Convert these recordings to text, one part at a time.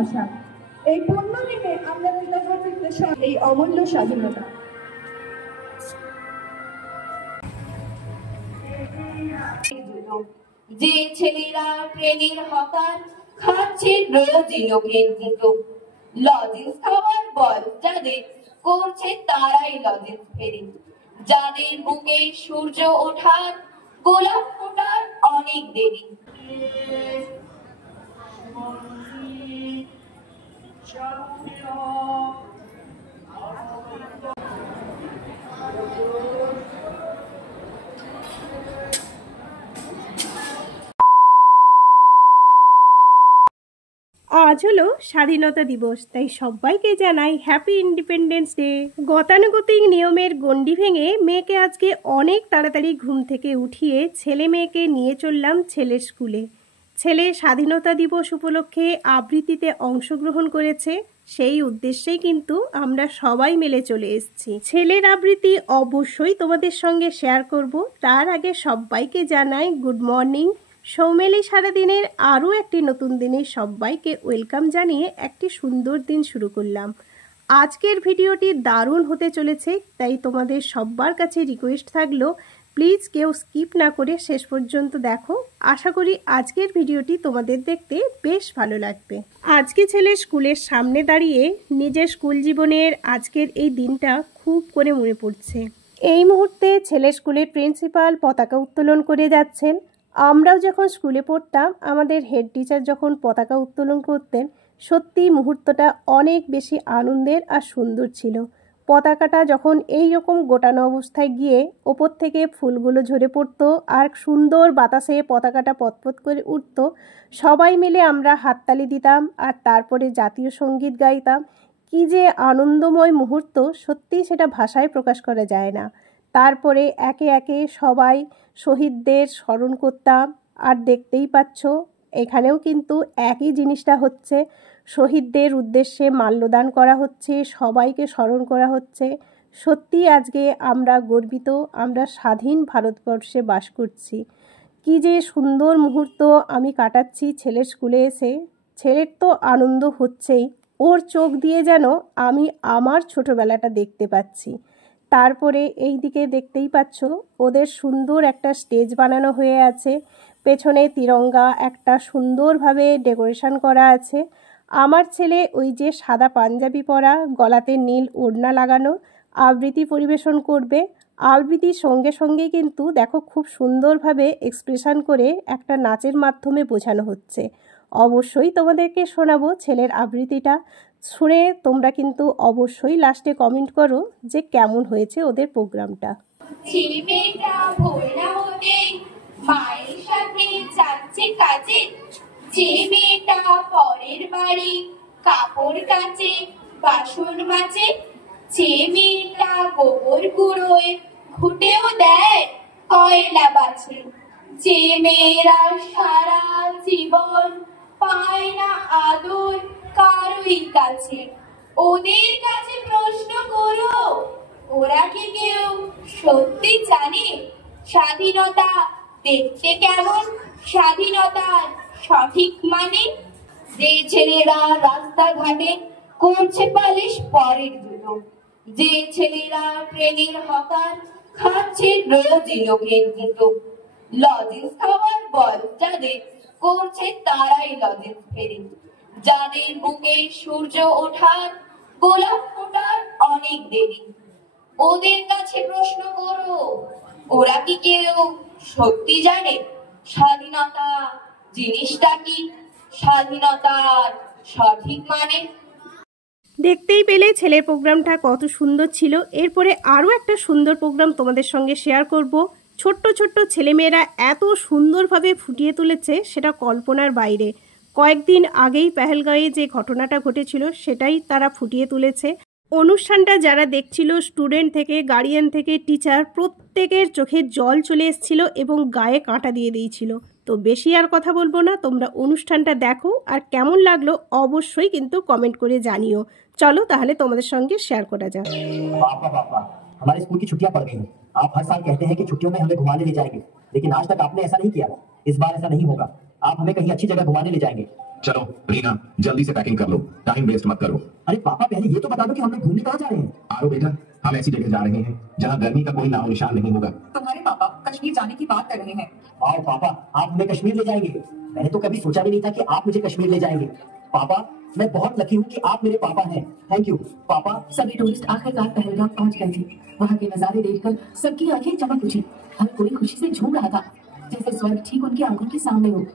ভাষা। এই 15 দিনে আমরা কৃতজ্ঞ এই অমূল্য স্বাধীনতা। যে ছেলেরা ট্রেনের হকার খাচ্ছে রোজই লোকের মতো, লজেন্স খাওয়ার বয়স যাদের করছে তারাই লজেন্স ফেরে, যাদের বুকে সূর্য ওঠার গোলাপ ফোটার অনেক দেরি। আজ হলো স্বাধীনতা দিবস, তাই সবাইকে জানাই হ্যাপি ইন্ডিপেন্ডেন্স ডে। গতানুগতিক নিয়মের গণ্ডি ভেঙে মেয়েকে আজকে অনেক তাড়াতাড়ি ঘুম থেকে উঠিয়ে ছেলে মেয়েকে নিয়ে চললাম ছেলের স্কুলে। ছেলে স্বাধীনতা দিবস উপলক্ষে আবৃত্তিতে অংশগ্রহণ করেছে, সেই উদ্দেশ্যেই কিন্তু আমরা সবাই মিলে চলে এসেছি। ছেলের আবৃত্তি অবশ্যই তোমাদের সঙ্গে শেয়ার করব, তার আগে সবাইকে জানাই গুড মর্নিং। সৌমেলি সারাদিনের আরও একটি নতুন দিনে সবাইকে ওয়েলকাম জানিয়ে একটি সুন্দর দিন শুরু করলাম। আজকের ভিডিওটি দারুণ হতে চলেছে, তাই তোমাদের সবার কাছে রিকোয়েস্ট থাকলো প্লিজ কেউ স্কিপ না করে শেষ পর্যন্ত দেখো। আশা করি আজকের ভিডিওটি তোমাদের দেখতে বেশ ভালো লাগবে। আজকে ছেলে স্কুলের সামনে দাঁড়িয়ে নিজের স্কুল জীবনের আজকের এই দিনটা খুব করে মনে পড়ছে। এই মুহূর্তে ছেলে স্কুলের প্রিন্সিপাল পতাকা উত্তোলন করে যাচ্ছেন। আমরাও যখন স্কুলে পড়তাম আমাদের হেড টিচার যখন পতাকা উত্তোলন করতেন, সত্যি মুহূর্তটা অনেক বেশি আনন্দের আর সুন্দর ছিল। পতাকাটা যখন এই রকম গোটানো অবস্থায় গিয়ে ওপর থেকে ফুলগুলো ঝরে পড়তো আর সুন্দর বাতাসে পতাকাটা পতপত করে উঠত, সবাই মিলে আমরা হাততালি দিতাম আর তারপরে জাতীয় সঙ্গীত গাইতাম। কী যে আনন্দময় মুহূর্ত, সত্যি সেটা ভাষায় প্রকাশ করা যায় না। তারপরে একে একে সবাই শহীদদের স্মরণ করতাম। আর দেখতেই পাচ্ছ এখানেও কিন্তু একই জিনিসটা হচ্ছে, শহীদদের উদ্দেশ্যে মাল্যদান করা হচ্ছে, সবাইকে স্মরণ করা হচ্ছে। সত্যি আজকে আমরা গর্বিত, আমরা স্বাধীন ভারতবর্ষে বাস করছি। কী যে সুন্দর মুহূর্ত আমি কাটাচ্ছি ছেলের স্কুলে এসে। ছেলের তো আনন্দ হচ্ছেই, ওর চোখ দিয়ে যেন আমি আমার ছোটোবেলাটা দেখতে পাচ্ছি। তারপরে এই দিকে দেখতেই পাচ্ছ ওদের সুন্দর একটা স্টেজ বানানো হয়ে আছে, পেছনে তিরঙ্গা একটা সুন্দরভাবে ডেকোরেশন করা আছে। আমার ছেলে ওই যে সাদা পাঞ্জাবি পরা, গলাতে নীল ওড়না লাগানো আবৃত্তি পরিবেশন করবে। আবৃত্তির সঙ্গে সঙ্গে কিন্তু দেখো খুব সুন্দরভাবে এক্সপ্রেশন করে একটা নাচের মাধ্যমে বোঝানো হচ্ছে। অবশ্যই তোমাদেরকে শোনাবো ছেলের আবৃত্তিটা, শুনে তোমরা কিন্তু অবশ্যই লাস্টে কমেন্ট করো যে কেমন হয়েছে ওদের প্রোগ্রামটা। ছেলেমেয়েটা ভোর না হতেই মায়ের সাথে যাচ্ছে কাজে, যে মেয়েটা পরের বাড়ি কাপড় কাচে বাসন মাজে, যে মেয়েটা গোবর কুড়োয় ঘুটেও দেয় কয়লা বাছে, যে মেয়েরা সারা জীবন পায় না আদর কারোই কাছে, ওদের কাছে প্রশ্ন করো ওরা কি কেউ সত্যি জানে স্বাধীনতা দেখতে কেমন, স্বাধীনতার সঠিক মানে? যে ছেলেরা রাস্তাঘাটে করছে পালিশ পরের জুতো, যে ছেলেরা ট্রেনের হকার খাচ্ছে রোজই লোকের মতো, লজেন্স খাওয়ার বয়স যাদের করছে তারাই লজেন্স ফেরে, যাদের বুকে সূর্য ওঠার গোলাপ ফোটার অনেক দেরি, ওদের কাছে প্রশ্ন করো ওরা কি কেউ সত্যি জানে স্বাধীনতা জিনিসটা কি, স্বাধীনতার সঠিক মানে? দেখতেই পেলে ছেলের প্রোগ্রামটা কত সুন্দর ছিল। এরপরে আরও একটা সুন্দর প্রোগ্রাম তোমাদের সঙ্গে শেয়ার করব। ছোট্ট ছোট্ট ছেলেমেয়েরা এত সুন্দরভাবে ফুটিয়ে তুলেছে সেটা কল্পনার বাইরে। কয়েকদিন আগেই পেহেলগাঁওয়ে যে ঘটনাটা ঘটেছিল সেটাই তারা ফুটিয়ে তুলেছে। অনুষ্ঠানটা যারা দেখছিল, স্টুডেন্ট থেকে গার্ডিয়ান থেকে টিচার, প্রত্যেকের চোখে জল চলে এসেছিল এবং গায়ে কাঁটা দিয়ে দিয়েছিল। তো বেশি আর কথা বলবো না, তোমরা অনুষ্ঠানটা দেখো আর কেমন লাগলো অবশ্যই কিন্তু কমেন্ট করে জানিও। চলো তাহলে তোমাদের সঙ্গে শেয়ার করা যাক। हमारे स्कूल की छुट्टियां पड़ गई हैं। आप हर साल कहते हैं कि छुट्टियों में हमें घुमाने ले जाएंगे, लेकिन आज तक आपने ऐसा नहीं किया। इस बार ऐसा नहीं होगा, आप हमें कहीं अच्छी जगह घुमाने ले जाएंगे। चलो रीना, जल्दी से पैकिंग कर लो, टाइम वेस्ट मत करो। अरे पापा पहले ये तो बता दो कि हम लोग घूमने कहाँ जा रहे हैं। आरो बेटा, हम ऐसी जगह जा रहे हैं जहाँ गर्मी का कोई नामो निशान नहीं होगा। तुम्हारे पापा कश्मीर जाने की बात कर रहे हैं। आओ पापा, आप हमें कश्मीर ले जाएंगे। मैंने तो कभी सोचा भी नहीं था कि आप मुझे कश्मीर ले जाएंगे। पापा मैं बहुत लकी हूँ कि आप मेरे पापा हैं। थैंक यू पापा। सभी टूरिस्ट आखिरकार पहलगाम पहुंच गए थे। वहाँ के नजारे देखकर सबकी आंखें चमक उठी। हर कोई खुशी से झूम रहा था, जैसे स्वर्ग ठीक उनकी आंखों के सामने हो।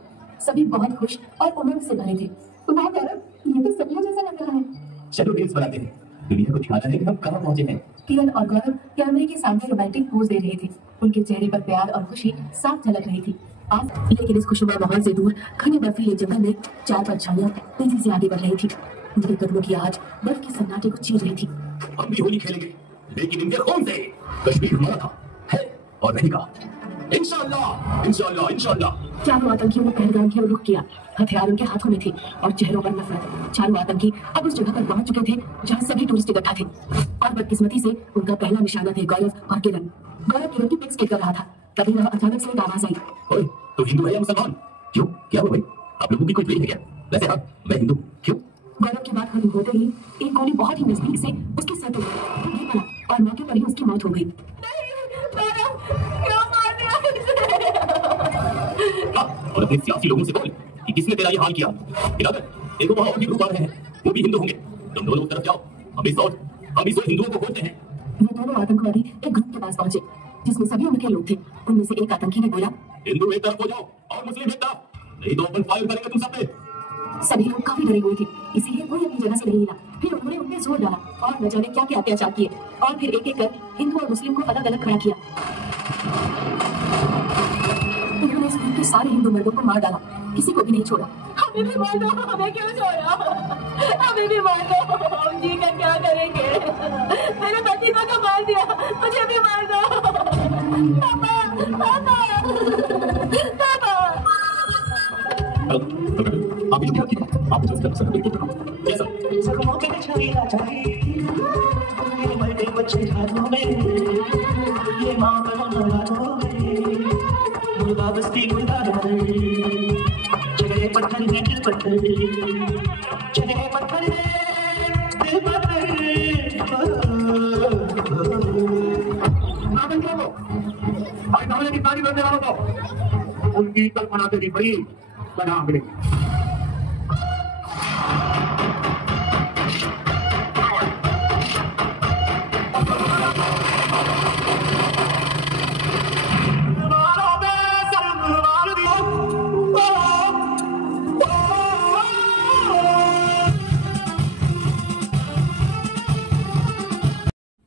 सभी बहुत खुश और उमंग से भरे थे। वाह गौरव, ये तो सपना जैसा लग रहा है। चलो रील्स बनाते हैं, दुनिया को दिखाना है कि हम कहाँ पहुंचे हैं। किरण और गौरव कैमरे के सामने रोमांटिक पोज दे रहे थे। उनके चेहरे पर प्यार और खुशी साफ झलक रही थी। आज लेकिन इस खुशनुमा माहौल से दूर घने बर्फीले जंगल में चार परछाइयां तेजी से आगे बढ़ रही थी। उनके कदमों की आवाज बर्फ के सन्नाटे को चीर रही थी। हम भी होली खेलेंगे, लेकिन इनके खून से। कश्मीर हमारा था, है और रहेगा। इंशाअल्लाह, इंशाअल्लाह, इंशाअल्लाह। चारों आतंकियों ने पहलगाम की ओर रुख किया। हथियार उनके हाथों में थे और चेहरों पर नफरत। चारों आतंकी अब उस जगह पर पहुंच चुके थे जहां सभी टूरिस्ट इकट्ठा थे। और बदकिस्मती से उनका पहला निशाना थे गौरव और किरण। गौरव किरण की पिक्स क्लिक कर रहा था, तभी वह अचानक से एक आवाज आई। ओए, तो हिंदू है या मुसलमान? क्यों, क्या हुआ भाई? आप लोगों की कोई ट्रेन है क्या? वैसे हाँ, मैं हिंदू। क्यों? गौरव की बात खत्म होते ही एक गोली बहुत ही नजदीक से उसके सर पर लगी। वो गिर पड़ा और मौके पर ही उसकी मौत हो गई। और अपने सियासी लोगों से बोल कि किसने तेरा ये हाल किया। इधर देखो, वहाँ और भी ग्रुप आ रहे हैं, वो भी हिंदू होंगे। तुम दोनों तरफ जाओ, हम इस हिंदुओं को खोजते हैं। ये दोनों आतंकवादी एक ग्रुप के पास पहुंचे जिसमें सभी उनके लोग थे। उनमें से एक आतंकी ने बोला, हिंदू एक तरफ हो जाओ और मुस्लिम एक तरफ, नहीं तो ओपन फायर करेंगे तुम सब पे। सभी लोग काफी डरे हुए थे, इसीलिए कोई अपनी जगह से नहीं हिला। फिर उन्होंने उनपे जोर डाला और न जाने क्या क्या अत्याचार किए और फिर एक एक कर हिंदू और मुस्लिम को अलग अलग खड़ा किया। उन्होंने इस ग्रुप के सारे हिंदू मर्दों को मार डाला, किसी को भी नहीं छोड़ा। हमें भी मार दो, हमें क्यों छोड़ा? हमें भी मार दो, हम जी कर क्या करेंगे? मेरे पति को तो मार दिया, मुझे भी मार दो। पापा, पापा, पापा। आप भी जो किया, आप जो सब बिल्कुल करो। ये सब मौके पे छवि आ जाए, ये मरते बच्चे हाथों में, ये माँ बना हाथों में, मुर्गा बस्ती मुर्गा डर, चले पत्थर में दिल पत्थर, चले पत्थर में दिल पत्थर। नाम क्या हो? भाई नाम की तारीफ करने वालों को उनकी कल्पना से भी बड़ी बना मिलेगी।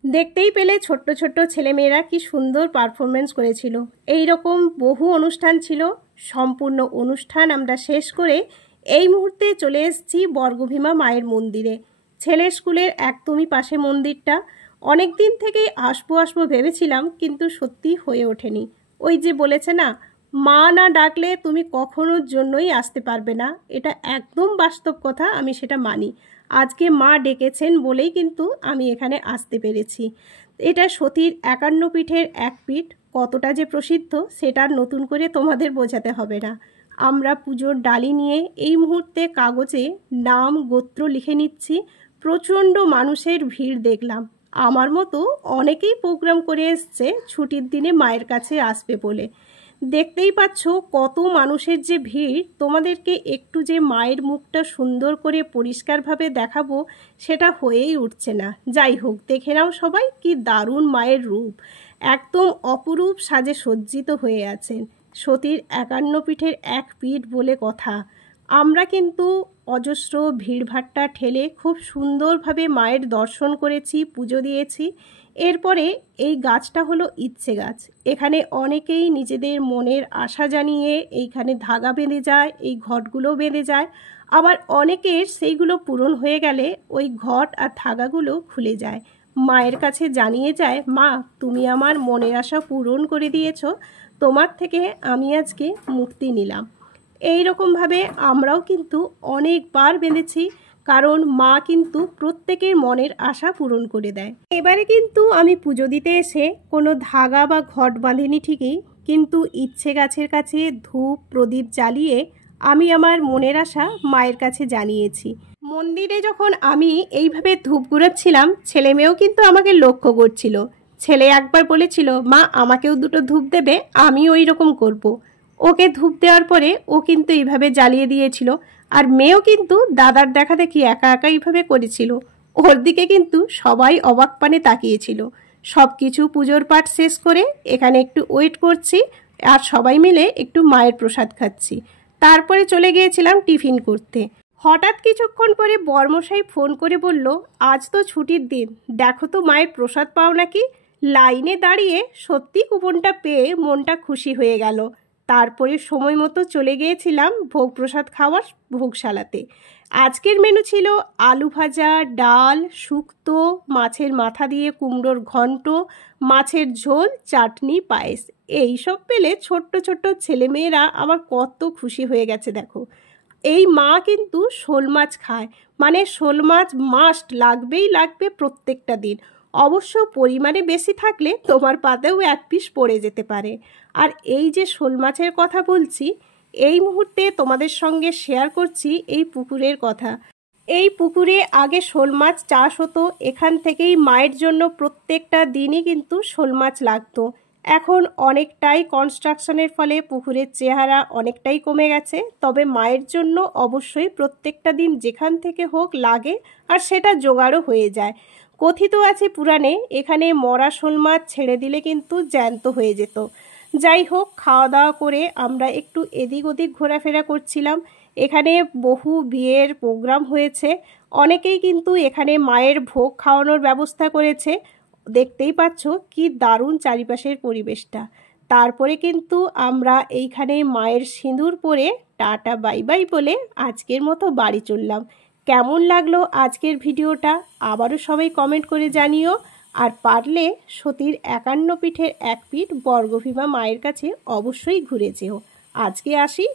দেখতেই পেলে ছোট্ট ছোট্ট ছেলেমেয়েরা কি সুন্দর পারফরমেন্স করেছিল। এই রকম বহু অনুষ্ঠান ছিল। সম্পূর্ণ অনুষ্ঠান আমরা শেষ করে এই মুহূর্তে চলে এসেছি বর্গভীমা মায়ের মন্দিরে। ছেলের স্কুলের একদমই পাশে মন্দিরটা। অনেক দিন থেকেই আসবো ভেবেছিলাম, কিন্তু সত্যি হয়ে ওঠেনি। ওই যে বলেছে না, মা না ডাকলে তুমি কখনোর জন্যই আসতে পারবে না। এটা একদম বাস্তব কথা, আমি সেটা মানি। আজকে মা ডেকেছেন বলেই কিন্তু আমি এখানে আসতে পেরেছি। এটা সতীর 51 পীঠের এক পীঠ। কতটা যে প্রসিদ্ধ সেটা নতুন করে তোমাদের বোঝাতে হবে না। আমরা পুজোর ডালি নিয়ে এই মুহূর্তে কাগজে নাম গোত্র লিখে নিচ্ছি। প্রচণ্ড মানুষের ভিড় দেখলাম। আমার মতো অনেকেই প্রোগ্রাম করে এসছে ছুটির দিনে মায়ের কাছে আসবে বলে। দেখতেই পাচ্ছ কত মানুষের যে ভিড়। তোমাদেরকে একটু যে মায়ের মুখটা সুন্দর করে পরিষ্কারভাবে দেখাবো সেটা হয়েই উঠছে না। যাই হোক, দেখে নাও সবাই কি দারুণ মায়ের রূপ। একদম অপরূপ সাজে সজ্জিত হয়ে আছেন। সতীর 51 পীঠের এক পীঠ বলে কথা। আমরা কিন্তু অজস্র ভিড়ভাট্টা ঠেলে খুব সুন্দরভাবে মায়ের দর্শন করেছি, পুজো দিয়েছি। এরপরে এই গাছটা হলো ইচ্ছে গাছ। এখানে অনেকেই নিজেদের মনের আশা জানিয়ে এইখানে ধাগা বেঁধে যায়, এই ঘটগুলো বেঁধে যায়। আবার অনেকের সেইগুলো পূরণ হয়ে গেলে ওই ঘট আর ধাগাগুলো খুলে যায়। মায়ের কাছে জানিয়ে যায়, মা তুমি আমার মনের আশা পূরণ করে দিয়েছ, তোমার থেকে আমি আজকে মুক্তি নিলাম। এই রকমভাবে আমরাও কিন্তু অনেকবার বেঁধেছি, কারণ মা কিন্তু প্রত্যেকের মনের আশা পূরণ করে দেয়। এবারে কিন্তু আমি পুজো দিতে এসে কোনো ধাগা বা ঘট বাঁধিনি ঠিকই, কিন্তু ইচ্ছে গাছের কাছে ধূপ প্রদীপ জ্বালিয়ে আমি আমার মনের আশা মায়ের কাছে জানিয়েছি। মন্দিরে যখন আমি এইভাবে ধূপ ঘুরাচ্ছিলাম, ছেলে মেয়েও কিন্তু আমাকে লক্ষ্য করছিল। ছেলে একবার বলেছিল, মা আমাকেও দুটো ধূপ দেবে, আমি ওই রকম করবো। ওকে ধূপ দেওয়ার পরে ও কিন্তু এইভাবে জ্বালিয়ে দিয়েছিল, আর মেয়েও কিন্তু দাদার দেখা দেখি একা একা এইভাবে করেছিল। ওর দিকে কিন্তু সবাই অবাক পানে তাকিয়েছিল। সব কিছু পুজোর পাঠ শেষ করে এখানে একটু ওয়েট করছি, আর সবাই মিলে একটু মায়ের প্রসাদ খাচ্ছি। তারপরে চলে গিয়েছিলাম টিফিন করতে। হঠাৎ কিছুক্ষণ পরে বর্মশাই ফোন করে বলল, আজ তো ছুটির দিন, দেখো তো মায়ের প্রসাদ পাও নাকি। লাইনে দাঁড়িয়ে সত্যি কুপনটা পেয়ে মনটা খুশি হয়ে গেল। তারপরে সময় মতো চলে গিয়েছিলাম ভোগ প্রসাদ খাওয়ার ভোগশালাতে। আজকের মেনু ছিল আলু ভাজা, ডাল, শুক্তো, মাছের মাথা দিয়ে কুমড়োর ঘন্ট, মাছের ঝোল, চাটনি, পায়েস। এই সব পেলে ছোট্ট ছোট্ট ছেলেমেয়েরা আমার কত খুশি হয়ে গেছে দেখো। এই মা কিন্তু শোল মাছ খায়, মানে শোল মাছ মাস্ট লাগবেই লাগবে প্রত্যেকটা দিন। অবশ্য পরিমাণে বেশি থাকলে তোমার পাতেও এক পিস পড়ে যেতে পারে। আর এই যে শোল মাছের কথা বলছি, এই মুহূর্তে তোমাদের সঙ্গে শেয়ার করছি এই পুকুরের কথা। এই পুকুরে আগে শোল মাছ চাষ হতো, এখান থেকেই মায়ের জন্য প্রত্যেকটা দিনই কিন্তু শোল মাছ লাগতো। এখন অনেকটাই কনস্ট্রাকশনের ফলে পুকুরের চেহারা অনেকটাই কমে গেছে, তবে মায়ের জন্য অবশ্যই প্রত্যেকটা দিন যেখান থেকে হোক লাগে, আর সেটা জোগাড়ও হয়ে যায়। কথিত আছে পুরাণে, এখানে মরা শোল মাছ ছেড়ে দিলে কিন্তু জ্যান্ত হয়ে যেত। যাই হোক, খাওয়া দাওয়া করে আমরা একটু এদিক ওদিক ঘোরাফেরা করছিলাম। এখানে বহু বিয়ের প্রোগ্রাম হয়েছে, অনেকেই কিন্তু এখানে মায়ের ভোগ খাওয়ানোর ব্যবস্থা করেছে। দেখতেই পাচ্ছ কি দারুণ চারিপাশের পরিবেশটা। তারপরে কিন্তু আমরা এইখানে মায়ের সিঁদুর পরে টাটা বাই বাই বলে আজকের মতো বাড়ি চললাম। কেমন লাগলো আজকের ভিডিওটা আবারও সবাই কমেন্ট করে জানিও। আর পারলে সতীর 51 পীঠের এক পীঠ বর্গভীমা মায়ের কাছে অবশ্যই ঘুরে যেও। আজকে আসি।